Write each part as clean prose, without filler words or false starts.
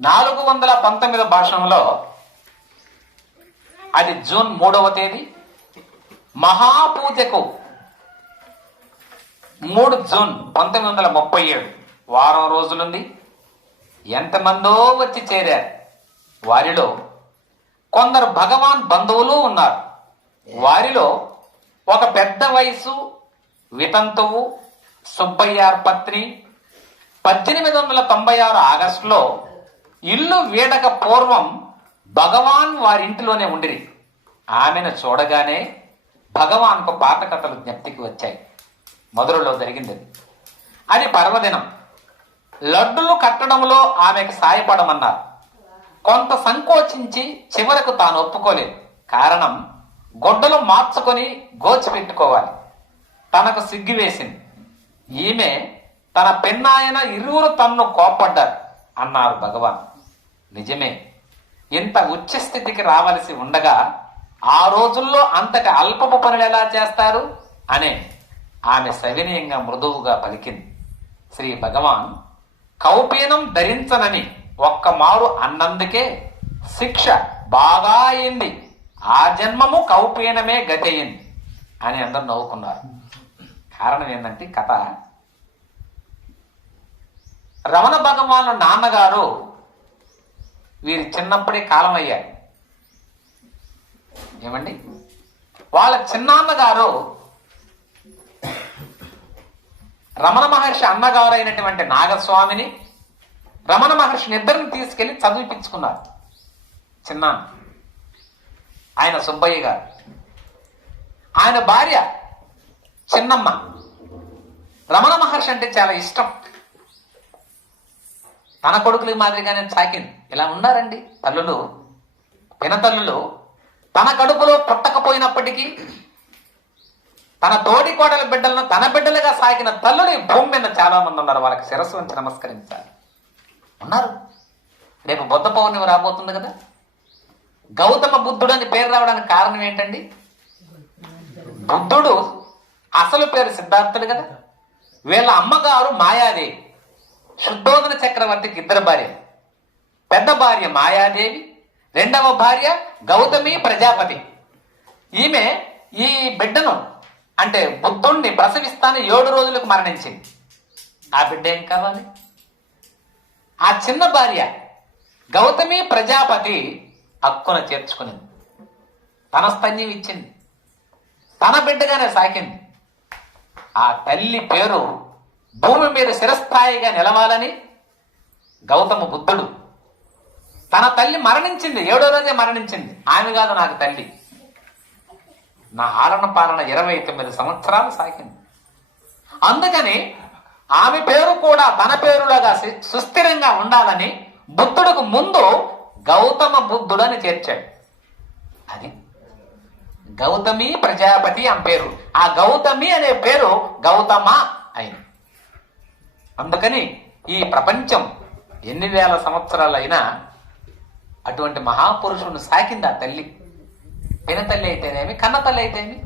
419 భాషంలో అది జూన్ 3వ తేదీ. మహాపూజకు 3 జూన్ 1937 వారం రోజులుంది. ఎంతమందో వచ్చి చేరారు. వారిలో కొందరు భగవాన్ బంధువులు ఉన్నారు. వారిలో ఒక పెద్ద వయసు వితంతువు సుబ్బయ్యార్ పత్ని 1896 ఆగస్టులో ఇల్లు వీడక పూర్వం భగవాన్ వారింటిలోనే ఉండిరి. ఆమెను చూడగానే భగవాన్కు పాత కథలు జ్ఞప్తికి వచ్చాయి. మొదలులో జరిగింది అది పర్వదినం. లడ్డులు కట్టడంలో ఆమెకు సాయపడమన్నారు. కొంత సంకోచించి చివరకు తాను ఒప్పుకోలేదు. కారణం, గొడ్డలు మార్చుకొని గోచి పెట్టుకోవాలి. తనకు సిగ్గు వేసింది. ఈమె తన పెన్నాయన ఇరువురు తన్ను కోప్పడ్డారు అన్నారు భగవాన్. నిజమే, ఇంత ఉచ్చస్థితికి రావలసి ఉండగా ఆ రోజుల్లో అంతటి అల్పపు పనులు ఎలా చేస్తారు అనే ఆమె సవినయంగా మృదువుగా పలికింది. శ్రీ భగవాన్ కౌపీనం ధరించనని ఒక్క మారు అన్నందుకే శిక్ష బాగా అయింది. ఆ జన్మము కౌపీనమే గతయింది అని అందరు నవ్వుకున్నారు. కారణం ఏంటంటే కథ, రమణ భగవాను నాన్నగారు వీరి చిన్నప్పుడే కాలం అయ్యారు. ఏమండి, వాళ్ళ చిన్నాన్నగారు రమణ మహర్షి అన్నగారు అయినటువంటి నాగస్వామిని, రమణ మహర్షిని ఇద్దరిని తీసుకెళ్లి చదివిపించుకున్నారు. చిన్నాన్న ఆయన సుబ్బయ్య గారు. ఆయన భార్య చిన్నమ్మ. రమణ మహర్షి అంటే చాలా ఇష్టం. తన కొడుకుల మాదిరిగానే సాకింది. ఇలా ఉన్నారండి తల్లులు, పినతల్లులు. తన కడుపులో పుట్టకపోయినప్పటికీ తన తోటి కోడల బిడ్డలను తన బిడ్డలుగా సాకిన తల్లులు ఈ భూమి మీద చాలా మంది ఉన్నారు. వాళ్ళకి శిరస్సు వంచి నమస్కరించాలి. ఉన్నారు. రేపు బుద్ధ పౌర్ణమి రాబోతుంది కదా. గౌతమ బుద్ధుడు అని పేరు రావడానికి కారణం ఏంటండి? బుద్ధుడు అసలు పేరు సిద్ధార్థుడు కదా. వీళ్ళ అమ్మగారు మాయాదేవి. శుద్ధోదన చక్రవర్తికి 2 భార్యలు. పెద్ద భార్య మాయాదేవి, రెండవ భార్య గౌతమి ప్రజాపతి. ఈమె ఈ బిడ్డను అంటే బుద్ధుణ్ణి ప్రసవిస్తాను 7 రోజులకు మరణించింది. ఆ బిడ్డ ఏం కావాలి? ఆ చిన్న భార్య గౌతమి ప్రజాపతి హక్కున చేర్చుకునింది. తన స్తన్యం ఇచ్చింది. తన బిడ్డగానే సాకింది. ఆ తల్లి పేరు భూమి మీద శిరస్థాయిగా నిలవాలని గౌతమ బుద్ధుడు, తన తల్లి మరణించింది, 7వ రోజే మరణించింది. ఆమె కాదు నాకు తల్లి, నా ఆలన పాలన 29 సంవత్సరాలు సాగింది. అందుకని ఆమె పేరు కూడా తన పేరులాగా సుస్థిరంగా ఉండాలని బుద్ధుడికి ముందు గౌతమ బుద్ధుడని చేర్చాడు. అది గౌతమి ప్రజాపతి అని పేరు. ఆ గౌతమి అనే పేరు గౌతమ అయింది. అందుకని ఈ ప్రపంచం ఎన్ని వేల సంవత్సరాలైనా అటువంటి మహాపురుషుని సాకింది ఆ తల్లి. పినతల్లి అయితేనేమి, కన్నతల్లి అయితేనేమి.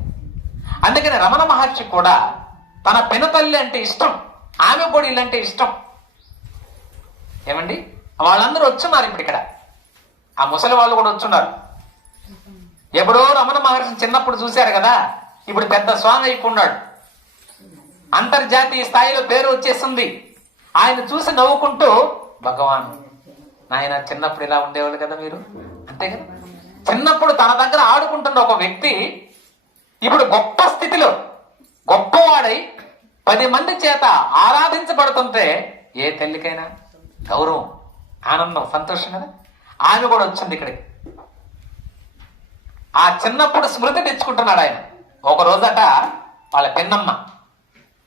అందుకని రమణ మహర్షి కూడా తన పినతల్లి అంటే ఇష్టం, ఆమె బొడిలు అంటే ఇష్టం. ఏమండి, వాళ్ళందరూ వచ్చున్నారు ఇప్పుడు ఇక్కడ. ఆ ముసలి వాళ్ళు కూడా వచ్చున్నారు. ఎప్పుడో రమణ మహర్షిని చిన్నప్పుడు చూశారు కదా, ఇప్పుడు పెద్ద స్వామి అయిపోన్నాడు. అంతర్జాతీయ స్థాయిలో పేరు వచ్చేస్తుంది. ఆయన చూసి నవ్వుకుంటూ, భగవాన్ నాయన చిన్నప్పుడు ఇలా ఉండేవాళ్ళు కదా మీరు, అంతే కదా. చిన్నప్పుడు తన దగ్గర ఆడుకుంటున్న ఒక వ్యక్తి ఇప్పుడు గొప్ప స్థితిలో గొప్పవాడై 10 మంది చేత ఆరాధించబడుతుంటే ఏ తల్లికైనా గౌరవం, ఆనందం, సంతోషం కదా. ఆమె కూడా వచ్చింది ఇక్కడికి. ఆ చిన్నప్పుడు స్మృతి తెచ్చుకుంటున్నాడు ఆయన. ఒక రోజట వాళ్ళ పిన్నమ్మ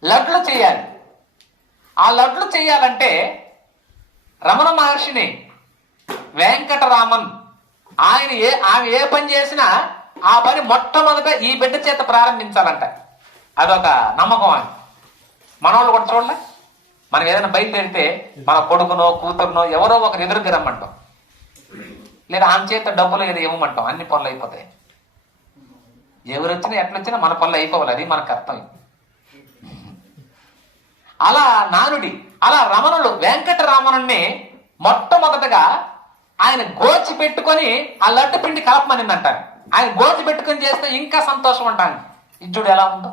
లడ్లు చేయాలి. ఆ లడ్లు చేయాలంటే రమణ మహర్షిని వెంకటరామన్ ఆమె ఏ పని చేసినా ఆ పని మొట్టమొదట ఈ బిడ్డ చేత ప్రారంభించాలంట. అదొక నమ్మకం. అని మనవాళ్ళు కూడా చూడలే, మనం ఏదైనా బయలుదేరితే మన కొడుకునో కూతురునో ఎవరో ఒకరు ఎదురుగా రమ్మంటాం, లేదా ఆమె చేత డబ్బులు ఏదో ఇవ్వమంటాం. అన్ని పనులు అయిపోతాయి. ఎవరు వచ్చినా ఎట్లొచ్చినా మన పనులు అయిపోవాలి. అది మనకు అర్థం. అలా నానుడి, అలా రమణులు వెంకటరామనుణ్ణి మొట్టమొదటగా ఆయన గోచి పెట్టుకొని ఆ లడ్డు పిండి కలపమనిందంటారు. ఆయన గోచి పెట్టుకొని చేస్తే ఇంకా సంతోషం అంటాను. ఇజ్జుడు ఎలా ఉందో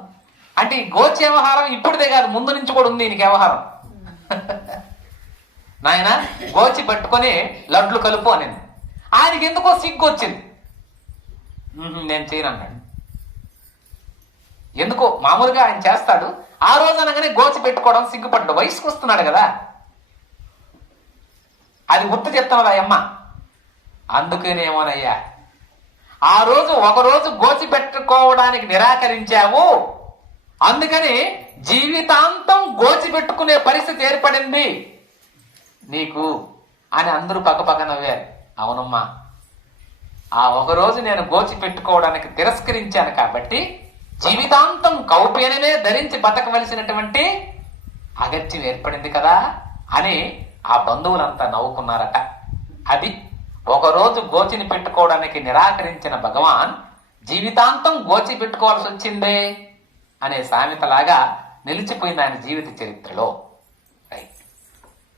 అంటే ఈ గోచి వ్యవహారం ఇప్పుడుదే కాదు, ముందు నుంచి కూడా ఉంది ఈయనకి వ్యవహారం. నాయన గోచి పట్టుకొని లడ్లు కలుపు అనింది. ఆయనకి ఎందుకో సిగ్గు వచ్చింది. నేను చేయను అన్నాడు. ఎందుకో మామూలుగా ఆయన చేస్తాడు, ఆ రోజు అనగానే గోచి పెట్టుకోవడం సిగ్గుపడ్డాడు. వయసుకు వస్తున్నాడు కదా, అది గుర్తు చెప్తున్నదా అమ్మ. అందుకేనేమోనయ్యా ఆ రోజు ఒకరోజు గోచి పెట్టుకోవడానికి నిరాకరించావు, అందుకని జీవితాంతం గోచి పెట్టుకునే పరిస్థితి ఏర్పడింది నీకు అని అందరూ పక్కపక్క నవ్వారు. అవునమ్మా, ఆ ఒకరోజు నేను గోచి పెట్టుకోవడానికి తిరస్కరించాను కాబట్టి జీవితాంతం కౌపీనమే ధరించి బతకవలసినటువంటి అగత్యం ఏర్పడింది కదా అని ఆ బంధువులంతా నవ్వుకున్నారట. అది ఒకరోజు గోచిని పెట్టుకోవడానికి నిరాకరించిన భగవాన్ జీవితాంతం గోచి పెట్టుకోవాల్సి వచ్చిందే అనే సామెతలాగా నిలిచిపోయింది ఆయన జీవిత చరిత్రలో.